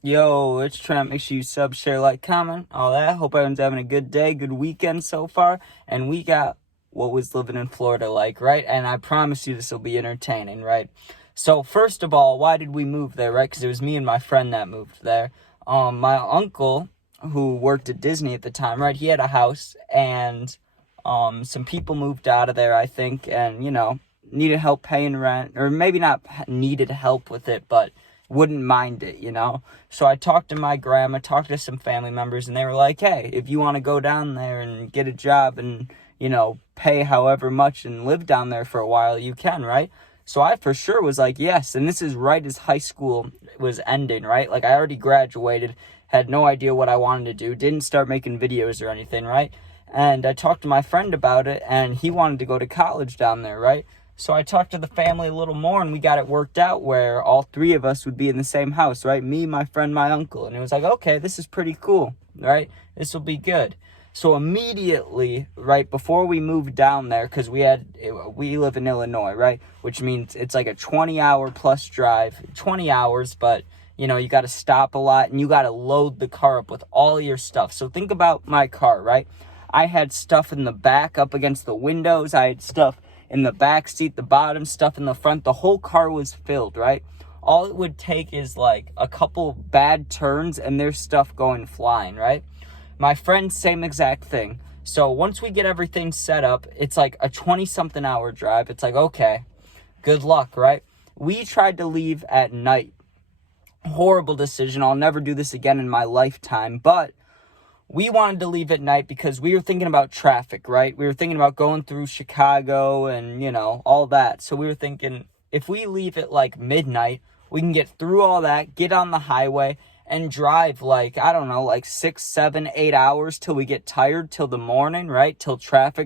Yo, it's Trent. Make sure you sub, share, like, comment, all that. Hope everyone's having a good day, good weekend so far. And we got what was living in Florida like, right? And I promise you this will be entertaining, right? So first of all, why did we move there, right? Because it was me and my friend that moved there. My uncle, who worked at Disney at the time, right? He had a house, and some people moved out of there, I think, and needed help paying rent, or maybe not needed help with it, but wouldn't mind it. So I talked to my grandma, talked to some family members, and they were like, hey, if you want to go down there and get a job and, pay however much and live down there for a while, you can, right? So I for sure was like, yes. And this is right as high school was ending, right? Like I already graduated, had no idea what I wanted to do, didn't start making videos or anything, right? And I talked to my friend about it, and he wanted to go to college down there, right? So I talked to the family a little more, and we got it worked out where all three of us would be in the same house, right? Me, my friend, my uncle. And it was like, okay, this is pretty cool, right? This will be good. So immediately, right, before we moved down there, because we live in Illinois, right? Which means it's like a 20-hour plus drive, 20 hours, but, you got to stop a lot, and you got to load the car up with all your stuff. So think about my car, right? I had stuff in the back up against the windows. I had stuff in the back seat, the bottom, stuff in the front. The whole car was filled, right? All it would take is like a couple bad turns and there's stuff going flying, right? My friend, same exact thing. So once we get everything set up, it's like a 20-something hour drive. It's like, okay, good luck, right? We tried to leave at night. Horrible decision. I'll never do this again in my lifetime, but we wanted to leave at night because we were thinking about traffic, right? We were thinking about going through Chicago and, all that. So we were thinking if we leave at like midnight, we can get through all that, get on the highway, and drive like, I don't know, like 6, 7, 8 hours till we get tired, till the morning, right? Till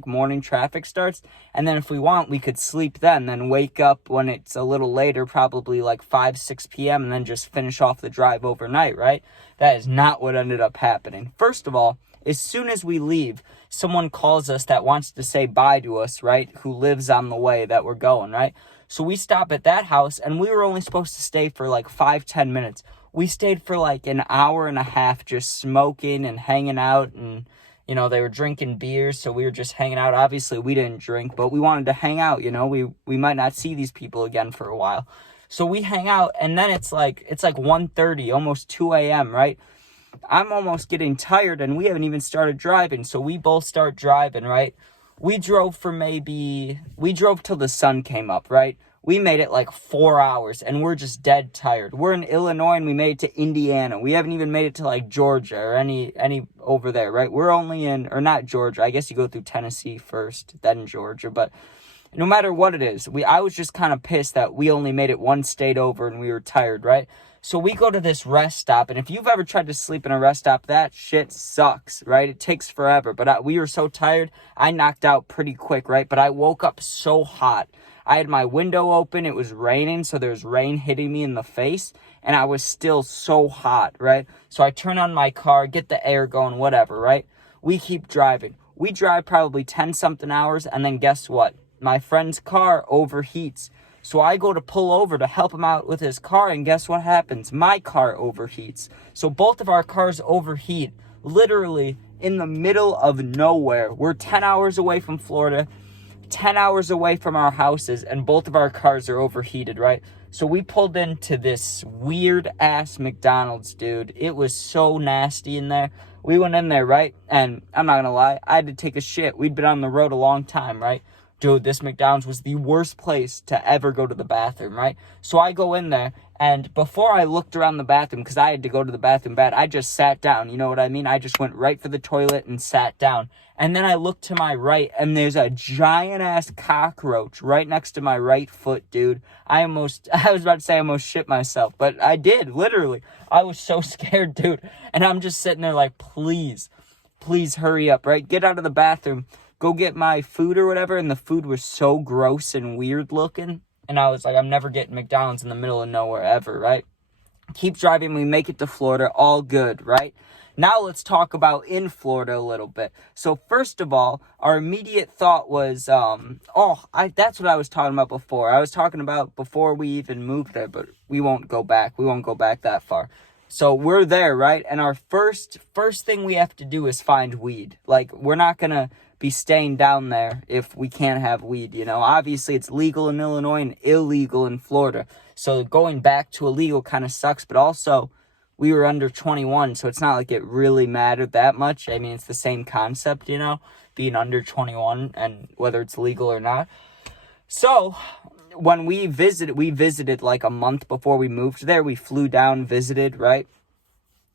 morning traffic starts. And then if we want, we could sleep then wake up when it's a little later, probably like 5, 6 p.m. and then just finish off the drive overnight, right? That is not what ended up happening. First of all, as soon as we leave, someone calls us that wants to say bye to us, right? Who lives on the way that we're going, right? So we stop at that house, and we were only supposed to stay for like 5, 10 minutes. We stayed for like an hour and a half just smoking and hanging out, and they were drinking beers, so we were just hanging out. Obviously we didn't drink, but we wanted to hang out. We might not see these people again for a while, so we hang out. And then it's like 1:30, almost 2 a.m., right? I'm almost getting tired, and we haven't even started driving, so we both start driving, right? We drove till the sun came up, right? We made it like 4 hours, and we're just dead tired. We're in Illinois, and we made it to Indiana. We haven't even made it to like Georgia or any over there, right? We're only or not Georgia. I guess you go through Tennessee first, then Georgia. But no matter what it is, I was just kind of pissed that we only made it one state over, and we were tired, right? So we go to this rest stop, and if you've ever tried to sleep in a rest stop, that shit sucks, right? It takes forever, but we were so tired, I knocked out pretty quick, right? But I woke up so hot. I had my window open, it was raining, so there was rain hitting me in the face, and I was still so hot, right? So I turn on my car, get the air going, whatever, right? We keep driving. We drive probably 10-something hours, and then guess what? My friend's car overheats. So I go to pull over to help him out with his car, and guess what happens? My car overheats. So both of our cars overheat, literally in the middle of nowhere. We're 10 hours away from Florida, 10 hours away from our houses, and both of our cars are overheated, right? So we pulled into this weird-ass McDonald's, dude. It was so nasty in there. We went in there, right? And I'm not gonna lie, I had to take a shit. We'd been on the road a long time, right? Dude, this McDonald's was the worst place to ever go to the bathroom, right? So I go in there, and before I looked around the bathroom, because I had to go to the bathroom bad, I just sat down, you know what I mean? I just went right for the toilet and sat down. And then I looked to my right, and there's a giant-ass cockroach right next to my right foot, dude. I was about to say I almost shit myself, but I did, literally. I was so scared, dude. And I'm just sitting there like, please hurry up, right? Get out of the bathroom. Go get my food or whatever, and the food was so gross and weird looking, and I was like, I'm never getting McDonald's in the middle of nowhere ever, right? Keep driving, we make it to Florida, all good, right? Now let's talk about in Florida a little bit. So first of all, our immediate thought was, that's what I was talking about before. I was talking about before we even moved there, but we won't go back that far. So we're there, right? And our first thing we have to do is find weed. Like, we're not going to be staying down there if we can't have weed, you know? Obviously, it's legal in Illinois and illegal in Florida. So going back to illegal kind of sucks, but also we were under 21, so it's not like it really mattered that much. I mean, it's the same concept, you know, being under 21 and whether it's legal or not. So when we visited like a month before we moved there. We flew down, visited, right?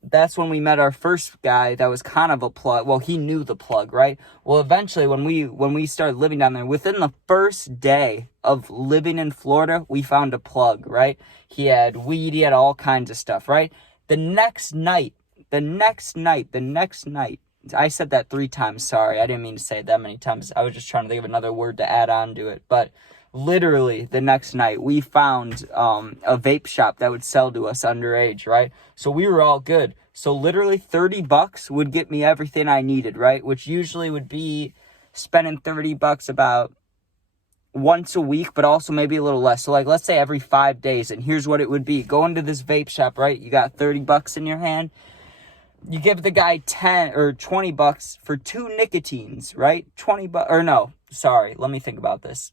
That's when we met our first guy that was kind of a plug. Well, he knew the plug, right? Well, eventually when we started living down there, within the first day of living in Florida, we found a plug, right? He had weed, he had all kinds of stuff, right? The next night, I said that 3 times, sorry. I didn't mean to say it that many times. I was just trying to think of another word to add on to it. But literally the next night, we found a vape shop that would sell to us underage, right? So we were all good. So literally $30 would get me everything I needed, right? Which usually would be spending $30 about once a week, but also maybe a little less. So like, let's say every 5 days. And here's what it would be. Go into this vape shop, right? You got $30 in your hand. You give the guy 10 or $20 for 2 nicotines, right? $20, or no, sorry. Let me think about this.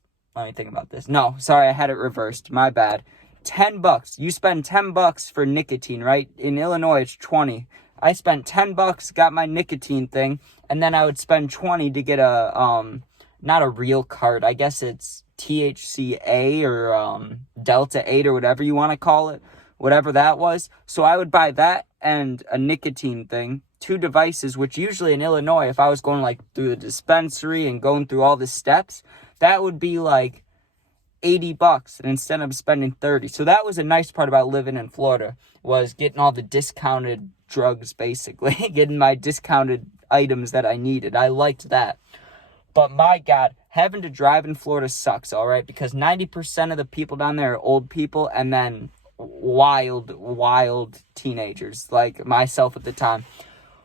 No, sorry, I had it reversed. My bad. $10. You spend $10 for nicotine, right? In Illinois, it's 20. I spent $10, got my nicotine thing, and then I would spend 20 to get a not a real card. I guess it's THCA or Delta 8 or whatever you want to call it, whatever that was. So I would buy that and a nicotine thing, 2 devices, which usually in Illinois, if I was going like through the dispensary and going through all the steps, that would be like $80, and instead of spending 30. So that was a nice part about living in Florida, was getting all the discounted drugs, basically, getting my discounted items that I needed. I liked that. But my God, having to drive in Florida sucks, all right? Because 90% of the people down there are old people, and then wild teenagers, like myself at the time.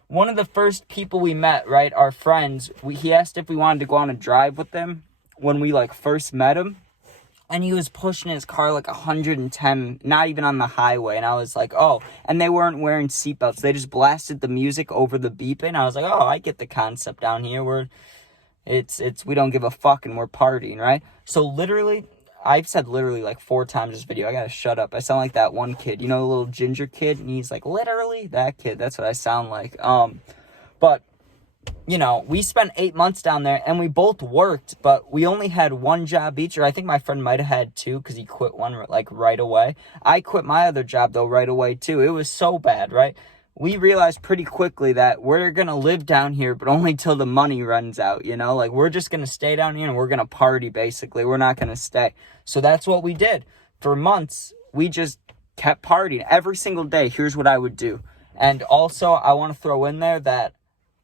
One of the first people we met, right, our friends, he asked if we wanted to go on a drive with them when we, like, first met him. And he was pushing his car like 110, not even on the highway. And I was like, oh, and they weren't wearing seatbelts. They just blasted the music over the beeping. I was like, oh, I get the concept down here. We don't give a fuck and we're partying, right? So literally, I've said literally like 4 times this video. I gotta shut up. I sound like that one kid, you know, the little ginger kid, and he's like, literally, that kid. That's what I sound like. But you know, we spent 8 months down there, and we both worked, but we only had 1 job each, or I think my friend might have had 2, because he quit one, like, right away. I quit my other job, though, right away, too. It was so bad, right? We realized pretty quickly that we're going to live down here, but only till the money runs out, you know? Like, we're just going to stay down here, and we're going to party, basically. We're not going to stay. So that's what we did. For months, we just kept partying. Every single day, here's what I would do. And also, I want to throw in there that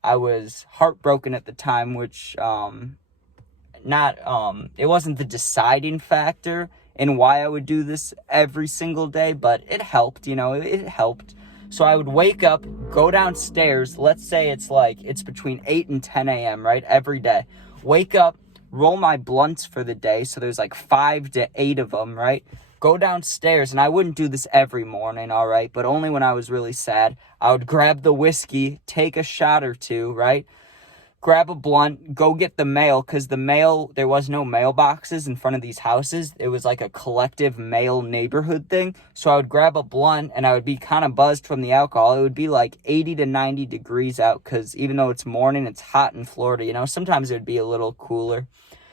I was heartbroken at the time, which, it wasn't the deciding factor in why I would do this every single day, but it helped, you know, it helped. So I would wake up, go downstairs, let's say it's between 8 and 10 a.m., right, every day. Wake up, roll my blunts for the day, so there's like 5 to 8 of them, right? Go downstairs, and I wouldn't do this every morning, all right, but only when I was really sad. I would grab the whiskey, take a shot or 2, right? Grab a blunt, go get the mail, because there was no mailboxes in front of these houses. It was like a collective mail neighborhood thing. So I would grab a blunt, and I would be kind of buzzed from the alcohol. It would be like 80 to 90 degrees out, because even though it's morning, it's hot in Florida, you know? Sometimes it would be a little cooler.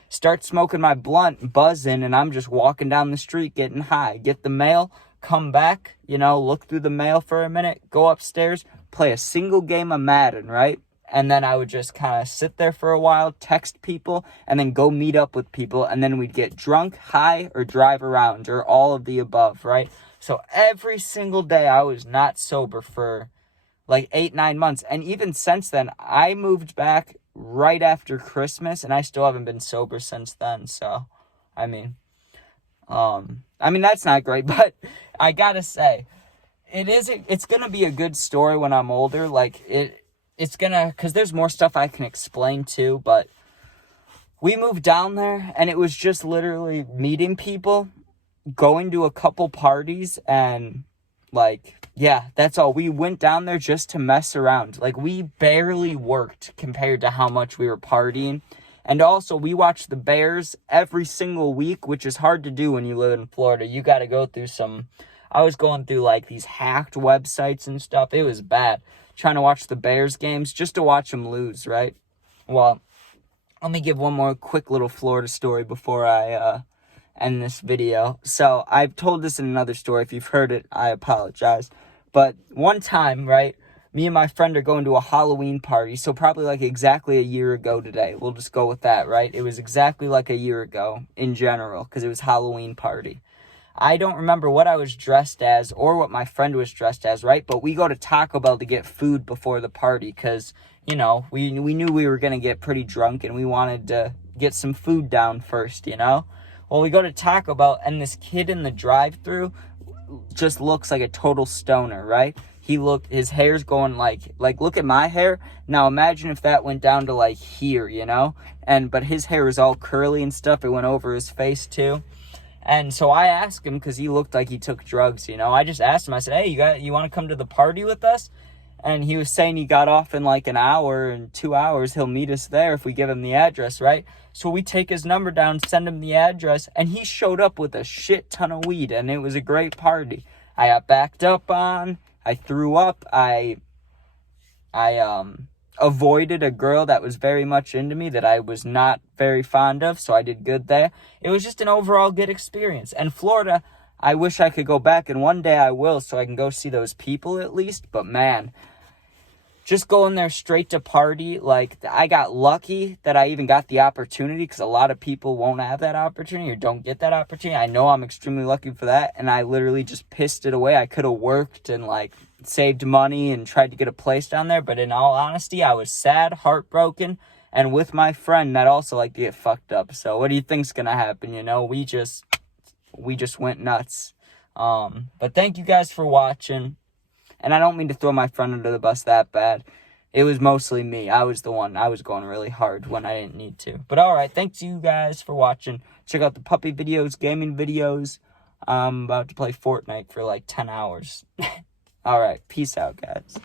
Start smoking my blunt, buzzing, and I'm just walking down the street getting high. Get the mail, come back, you know, look through the mail for a minute, go upstairs, play a single game of Madden, right? And then I would just kind of sit there for a while, text people, and then go meet up with people, and then we'd get drunk, high, or drive around, or all of the above, right? So every single day I was not sober for like 8-9 months. And even since then, I moved back right after Christmas, and I still haven't been sober since then. So, I mean, that's not great, but I gotta say, it's gonna be a good story when I'm older. Like, it's gonna, because there's more stuff I can explain too, but we moved down there, and it was just literally meeting people, going to a couple parties, and like Yeah, that's all. We went down there just to mess around. Like, we barely worked compared to how much we were partying. And also, we watched the Bears every single week, which is hard to do when you live in Florida. You got to go through some... I was going through, like, these hacked websites and stuff. It was bad. Trying to watch the Bears games just to watch them lose, right? Well, let me give one more quick little Florida story before I end this video. So, I've told this in another story. If you've heard it, I apologize. But one time, right, me and my friend are going to a Halloween party. So, probably like exactly a year ago today. We'll just go with that, right? It was exactly like a year ago in general because it was Halloween party. I don't remember what I was dressed as or what my friend was dressed as, right? But we go to Taco Bell to get food before the party because, you know, we knew we were going to get pretty drunk and we wanted to get some food down first, you know? Well, we go to Taco Bell and this kid in the drive-thru just looks like a total stoner, right? His hair's going like look at my hair. Now imagine if that went down to like here, you know? But his hair is all curly and stuff. It went over his face too. And so I asked him, because he looked like he took drugs, you know. I just asked him, I said, hey, you want to come to the party with us? And he was saying he got off in like an hour and 2 hours. He'll meet us there if we give him the address, right? So we take his number down, send him the address, and he showed up with a shit ton of weed, and it was a great party. I got backed up on, I threw up, I avoided a girl that was very much into me that I was not very fond of, so I did good there. It was just an overall good experience. And Florida, I wish I could go back, and one day I will, so I can go see those people at least. But man, just going there straight to party, like, I got lucky that I even got the opportunity, because a lot of people won't have that opportunity or don't get that opportunity. I know I'm extremely lucky for that, and I literally just pissed it away. I could have worked and, like, saved money and tried to get a place down there, but in all honesty, I was sad, heartbroken, and with my friend that also liked to get fucked up. So what do you think's gonna happen? You know, we just went nuts. But thank you guys for watching. And I don't mean to throw my friend under the bus that bad. It was mostly me. I was going really hard when I didn't need to. But alright, thanks you guys for watching. Check out the puppy videos, gaming videos. I'm about to play Fortnite for like 10 hours. Alright, peace out, guys.